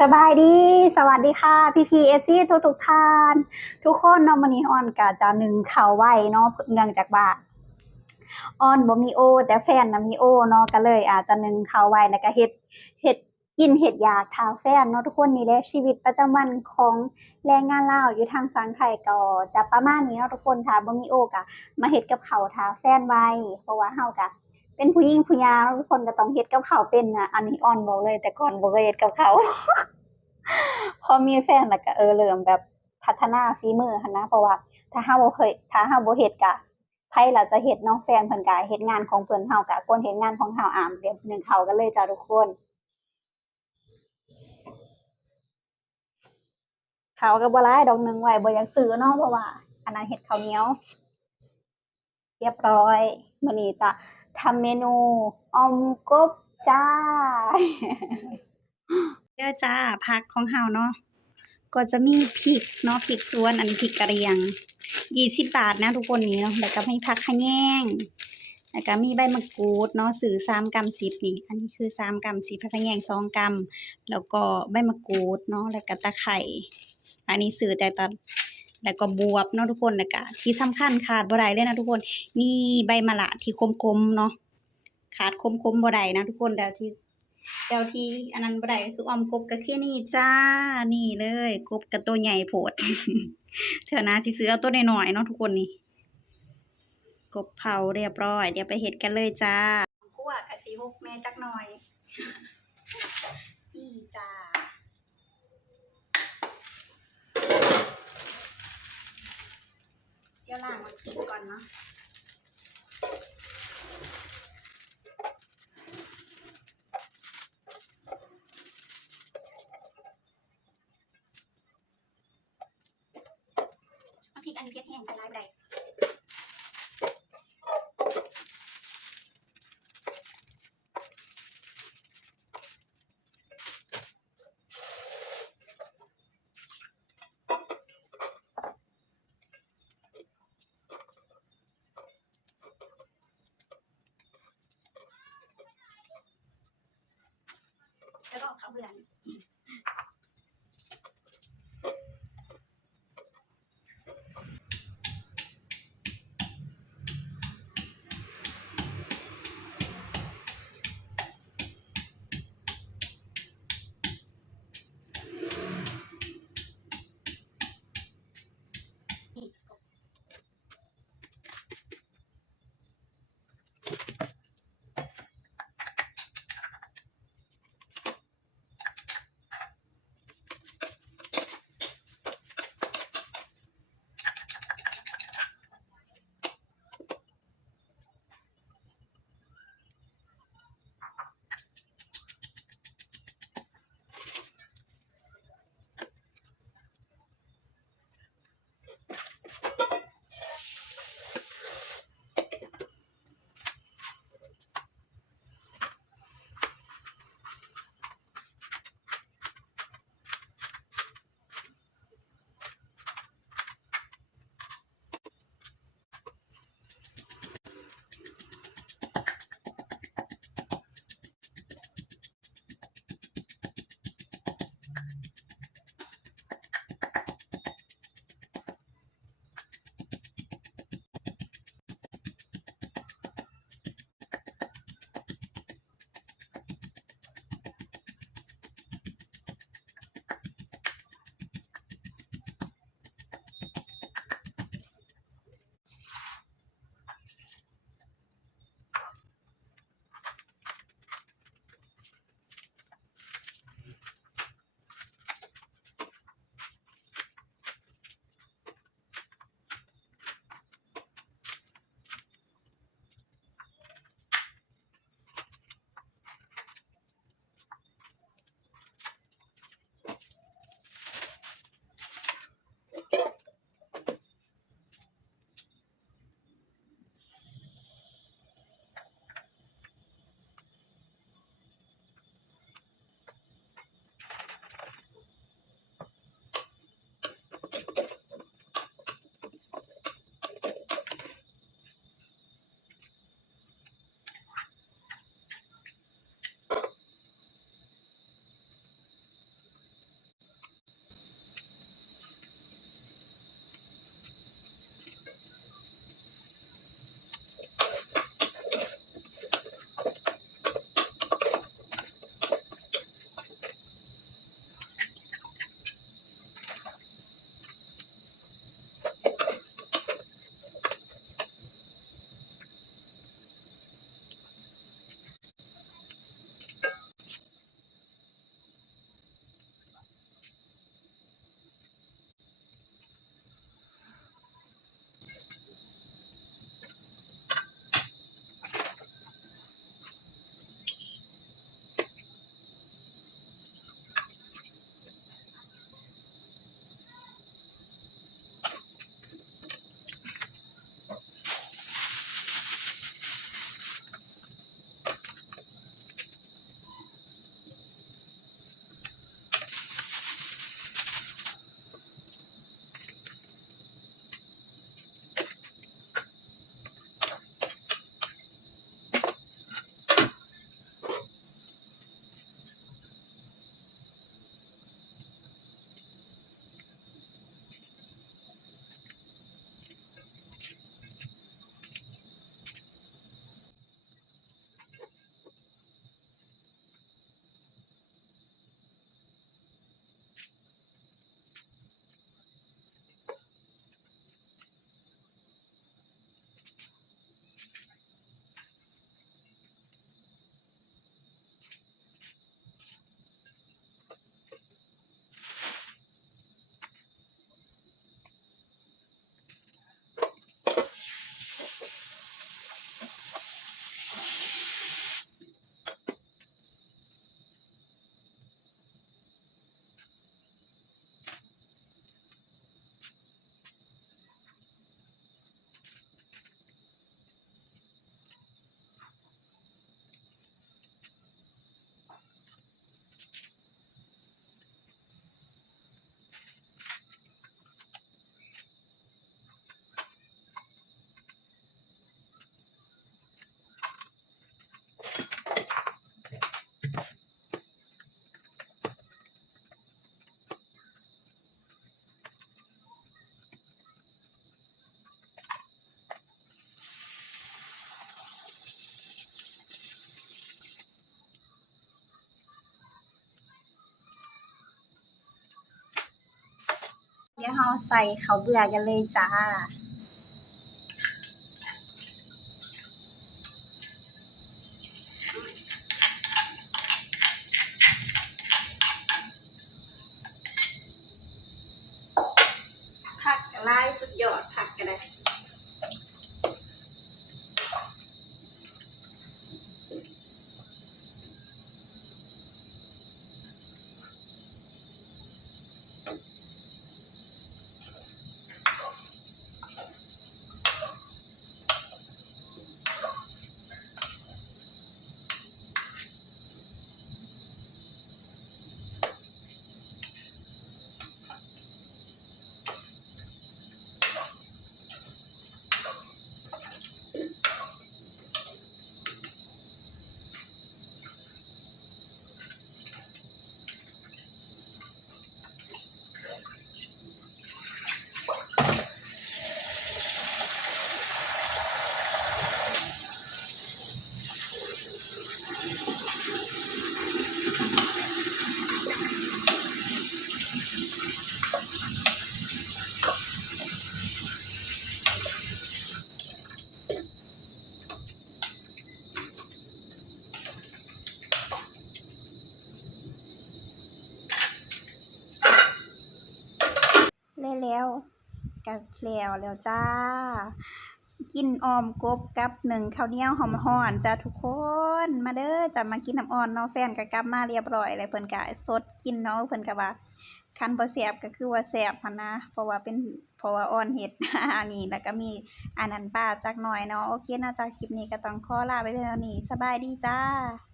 สบายดี สวัสดีค่ะ พี่พีเอซี่ทุกทุกท่าน ทุกคนเนาะวันนี้ออนกะจะหนึ่งข่าวไว้เนาะเนื่องจากว่าออนบ่มีโอ แต่แฟนนะมีโอเนาะก็เลยอาจจะหนึ่งข่าวไว้แล้วก็เฮ็ดเฮ็ดกินเฮ็ดอยากทางแฟนเนาะทุกคนนี่แหละชีวิตประจำวันของแรงงานลาวอยู่ทางฝั่งไทยก็จะประมาณนี้เนาะทุกคนถ้าบ่มีโอก็มาเฮ็ดกับเขาทาแฟนไว้เพราะว่าเฮาก็ เป็นผู้หญิงผู้หญิงทุกคนก็ต้องเฮ็ดกับเขาเป็นนะอันนี้ออนบอกเลย แต่ก่อนบ่เคยเฮ็ดกับเขา พอมีแฟนแล้วก็เออเริ่มแบบพัฒนาฝีมือหันนะเพราะว่า ถ้าเฮาบ่เคยถ้าเฮาบ่เฮ็ดก็ไผล่ะจะเฮ็ดเนาะแฟนเพิ่นก็เฮ็ดงานของเพิ่นเฮาก็ควรเฮ็ดงานของเฮาอามเดี๋ยวหนึ่งเขากันเลยจ้าทุกคน เขาก็บ่หลายดอกหนึงไว้บ่อยากซื้อเนาะเพราะว่า อันนั้นเฮ็ดข้าวเหนียว เรียบร้อยมื้อนี้จ้ะ ทำเมนูอมกบจ้าเด้อจ้าผักของเฮาเนาะก็จะมีพริกเนาะพริกสวนอันนี้พริกกระเรียงยี่สิบบาทนะทุกคนนี้เนาะแล้วก็มีผักขะแยงแล้วก็มีใบมะกรูดเนาะซื้อสามกำสิบนี่ อันนี้คือสามกำสิบผักขะแยงสองกำแล้วก็ใบมะกรูดเนาะแล้วก็ตะไคร้อันนี้ซื้อแต่ตอน แล้วก็บวบเนาะทุกคนแล้วก็ที่สำคัญขาดบ่ได้เลยนะทุกคน มีใบมะระที่คมๆเนาะขาดคมๆบ่ได้นะทุกคนแล้วที่เจ้าที่อันนั้นบ่ได้ก็คือออมกบก็คือนี่จ้านี่เลย กบกับตัวใหญ่โพดเถอะนะสิซื้อเอาตัวน้อยๆเนาะทุกคนนี่กบเผาเรียบร้อย เดี๋ยวไปเฮ็ดกันเลยจ้าคั่วกะสิฮกแม่จักหน่อยนี่จ้า ล่างมาคิดก่อนเนาะ น้ำพริกอันนี้เพชรแห้งใส่ลายบ่ได้แล้วก็ข้าเพื่อน เฮาใส่ข้าวเบื่อกันเลยจ้า กับแล้วแล้วจ้า กินออมกบกับหนึ่งข้าวเหนียวหอมหอนจ้าทุกคน มาเด้อจะมากินน้ำอ่อนเนาะแฟนก็กลับมาเรียบร้อยแล้วเพิ่นก็สดกินเนาะเพิ่นก็ว่าคันบ่แซ่บก็คือว่าแซ่บหันนะเพราะว่าเป็นเพราะว่าอ่อนเฮ็ดอันนี้แล้วก็มีอันนั้นป้าจักหน่อยเนาะโอเคนาะจากคลิปนี้ก็ต้องขอลาไปเพียงเท่านี้สบายดีจ้า